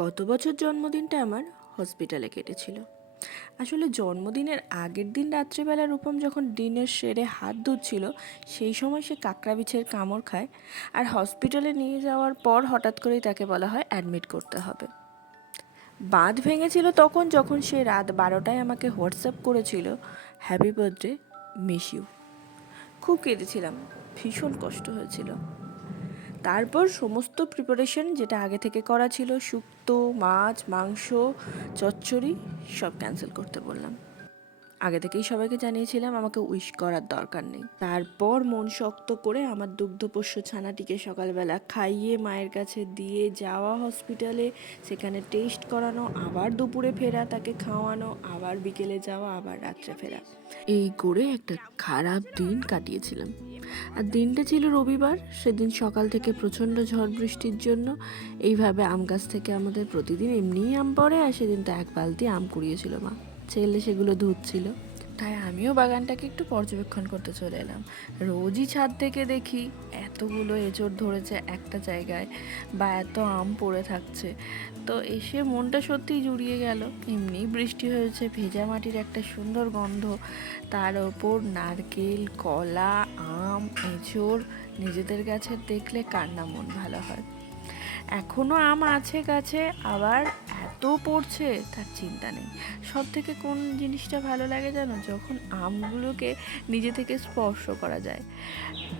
গত বছর জন্মদিনটা আমার হসপিটালে কেটেছিল। আসলে জন্মদিনের আগের দিন রাত্রিবেলা রূপম যখন ডিনের সেরে হাত ধুচ্ছিল, সেই সময় সে কাকড়া বিছের কামড় খায়। আর হসপিটালে নিয়ে যাওয়ার পর হঠাৎ করেই তাকে বলা হয় অ্যাডমিট করতে হবে। বাঁধ ভেঙেছিল তখন, যখন সে রাত 12টায় আমাকে হোয়াটসঅ্যাপ করেছিল, হ্যাপি বার্থডে, মিস ইউ। খুব কেঁদেছিলাম, ভীষণ কষ্ট হয়েছিল। তারপর সমস্ত প্রিপারেশন যেটা আগে থেকে করা ছিল, শুক্তো, মাছ, মাংস, চচ্চড়ি, সব ক্যান্সেল করতে বললাম। আগে থেকেই সবাইকে জানিয়েছিলাম আমাকে উইশ করার দরকার নেই। তারপর মন শক্ত করে আমার দুগ্ধপোষ্য ছানাটিকে সকালবেলা খাইয়ে মায়ের কাছে দিয়ে যাওয়া হসপিটালে, সেখানে টেস্ট করানো, আবার দুপুরে ফেরা, তাকে খাওয়ানো, আবার বিকেলে যাওয়া, আবার রাত্রে ফেরা, এই করে একটা খারাপ দিন কাটিয়েছিলাম। আর দিনটা ছিল রবিবার। সেদিন সকাল থেকে প্রচণ্ড ঝড় বৃষ্টির জন্য এইভাবে আম গাছ থেকে আমাদের প্রতিদিন এমনিই আম পড়ে, আর সেদিন তো এক বালতি আম কুড়িয়েছিল মা, ছেলে সেগুলো ধুচ্ছিল। তাই আমিও বাগানটাকে একটু পর্যবেক্ষণ করতে চলে এলাম। রোজই ছাদ থেকে দেখি এতগুলো এঁচড় ধরেছে একটা জায়গায়, বা এত আম পড়ে থাকছে। তো এসে মনটা সত্যিই জুড়িয়ে গেল। এমনি বৃষ্টি হয়েছে, ভেজা মাটির একটা সুন্দর গন্ধ, তার ওপর নারকেল, কলা, আম, এঁচড়, নিজেদের গাছের দেখলে কার না মন ভালো হয়। এখনও আম আছে গাছে, আবার এত পড়ছে তার চিন্তা নেই। সব থেকে কোন জিনিসটা ভালো লাগে জানো? যখন আমগুলোকে নিজে থেকে স্পর্শ করা যায়।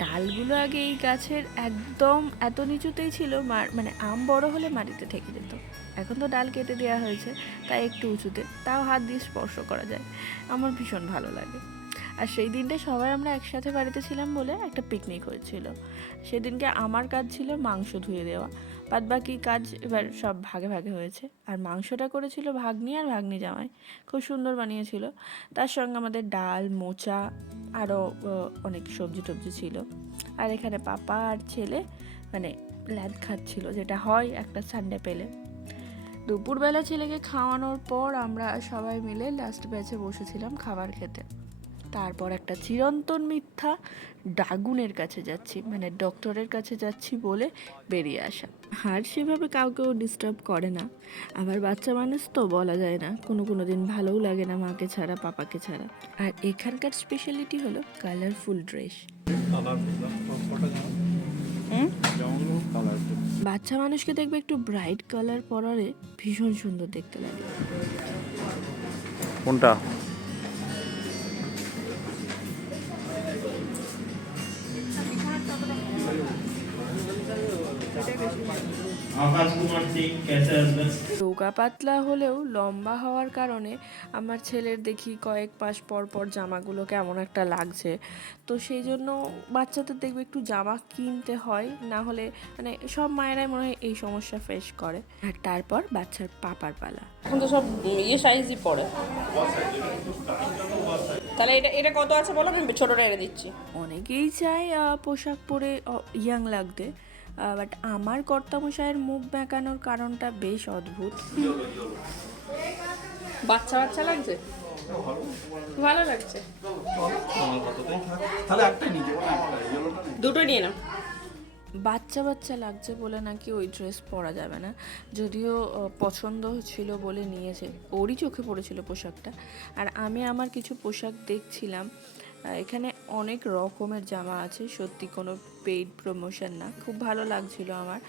ডালগুলো আগে এই গাছের একদম এত নিচুতেই ছিল, মানে আম বড় হলে মাটিতে ঠেকে যেত। এখন তো ডাল কেটে দেওয়া হয়েছে, তাই একটু উঁচুতে, তাও হাত দিয়ে স্পর্শ করা যায়। আমার ভীষণ ভালো লাগে। আর সেই দিনটা সবাই আমরা একসাথে বাড়িতে ছিলাম বলে একটা পিকনিক হয়েছিল। সেদিনকে আমার কাজ ছিল মাংস ধুয়ে দেওয়া, বাদ বাকি কাজ এবার সব ভাগে ভাগে হয়েছে। আর মাংসটা করেছিল ভাগ্নি আর ভাগ্নি জামাই, খুব সুন্দর বানিয়েছিল। তার সঙ্গে আমাদের ডাল, মোচা, আরও অনেক সবজি টবজি ছিল। আর এখানে পাপা আর ছেলে মানে ল্যাদ খাচ্ছিল, যেটা হয় একটা সানডে পেলে। দুপুরবেলা ছেলেকে খাওয়ানোর পর আমরা সবাই মিলে লাস্ট ব্যাচে বসেছিলাম খাবার খেতে। তারপর একটা চিরন্তন মিথ্যা, ডাগুনের কাছে যাচ্ছি, মানে ডক্টরের কাছে যাচ্ছি বলে বেরিয়ে আসা। আর সেভাবে কাউকেও ডিস্টার্ব করে না। আবার বাচ্চা মানুষ তো বলা যায় না, কোনো দিন ভালোও লাগে না মাকে ছাড়া, পাপাকে ছাড়া। আর এখানকার স্পেশালিটি হলো কালারফুল ড্রেস। বাচ্চা মানুষকে দেখবে একটু ব্রাইট কালার পরালে ভীষণ সুন্দর দেখতে লাগে। কোনটা? রোগা পাতলা হলেও লম্বা হওয়ার কারণে আমার ছেলের দেখি কয়েক মাস পর পর জামাগুলো কেমন একটা লাগছে। তো সেই জন্য বাচ্চাদের দেখবে একটু জামা কিনতে হয়, না হলে মানে সব মায়েরাই মনে হয় এই সমস্যা ফেস করে। আর তারপর বাচ্চার পাপার পালা। এখন তো সব সাইজই পড়ে। তাহলে এটা এটা কত আছে বলো, আমি ছোটটা এনে দিচ্ছি। অনেকেই চায় পোশাক পরে ইয়াং লাগতে, বাট আমার কর্তামশায়ের মুখ বেঁকানোর কারণটা বেশ অদ্ভুত। বাচ্চা বাচ্চা লাগছে, ভালো লাগছে। দুটো নিয়ে নাও। বাচ্চা বাচ্চা লাগছে বলে নাকি ওই ড্রেস পরা যাবে না, যদিও পছন্দ ছিল বলে নিয়েছে, ওরই চোখে পড়েছিল পোশাকটা। আর আমি আমার কিছু পোশাক দেখছিলাম। এখানে অনেক রকমের জামা আছে, সত্যি কোনো পেইড প্রমোশন না, খুব ভালো লাগছিল আমার।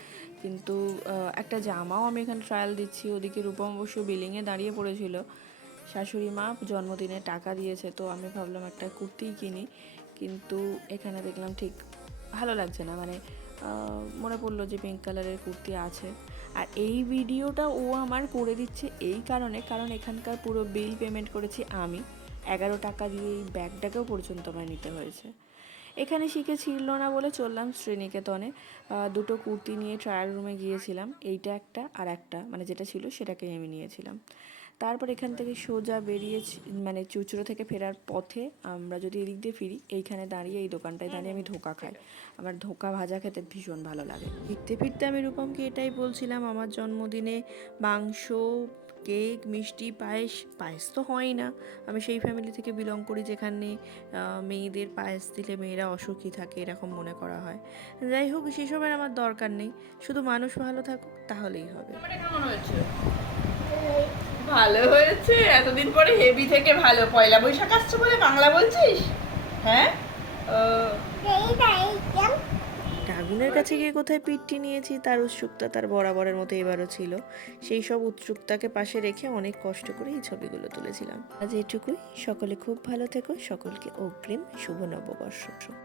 কিন্তু একটা জামাও আমি এখানে ট্রায়াল দিচ্ছি, ওদিকে রূপম অবশ্য বিলিংয়ে দাঁড়িয়ে পড়েছিল। শাশুড়ি মা জন্মদিনে টাকা দিয়েছে, তো আমি ভাবলাম একটা কুর্তিই কিনি, কিন্তু এখানে দেখলাম ঠিক ভালো লাগছে না। মানে মনে পড়লো যে পিঙ্ক কালারের কুর্তি আছে। আর এই ভিডিওটা ও আমার করে দিচ্ছে এই কারণে, কারণ এখানকার পুরো বিল পেমেন্ট করেছি আমি, 11 টাকা দিয়ে এই ব্যাগটাকেও পর্যন্ত আমার নিতে হয়েছে। এখানে শিখে ছিল না বলে চললাম শ্রীনিকেতনে। দুটো কুর্তি নিয়ে ট্রায়াল রুমে গিয়েছিলাম, এইটা একটা আর একটা, মানে যেটা ছিল সেটাকেই আমি নিয়েছিলাম। তারপর এখান থেকে সোজা বেরিয়ে মানে চুচড়ো থেকে ফেরার পথে আমরা যদি এদিক দিয়ে ফিরি, এইখানে দাঁড়িয়ে এই দোকানটায় দাঁড়িয়ে আমি ধোকা খাই। আমার ধোকা ভাজা খেতে ভীষণ ভালো লাগে। ফিরতে ফিরতে আমি রূপমকে এটাই বলছিলাম, আমার জন্মদিনে মাংস, কেক, মিষ্টি, পায়েস। পায়েস তো হয়ই না, আমি সেই ফ্যামিলি থেকে বিলং করি যেখানে মেয়েদের পায়েস দিলে মেয়েরা অসুখী থাকে এরকম মনে করা হয়। যাই হোক, সেসবের আমার দরকার নেই, শুধু মানুষ ভালো থাকুক তাহলেই হবে। কেমন হয়েছে? ভালো হয়েছে, এতদিন পরে হেভি থেকে ভালো। পয়লা বৈশাখ আসছে বলে বাংলা বলছিস? হ্যাঁ। ও, আগুনের কাছে গিয়ে কোথায় পিঠটি নিয়েছি তার উৎসুকতা তার বরাবরের মতো এবারও ছিল। সেই সব উৎসুকতাকে পাশে রেখে অনেক কষ্ট করে এই ছবিগুলো তুলেছিলাম। আজ এটুকুই। সকলে খুব ভালো থেকো। সকলকে অগ্রিম শুভ নববর্ষ।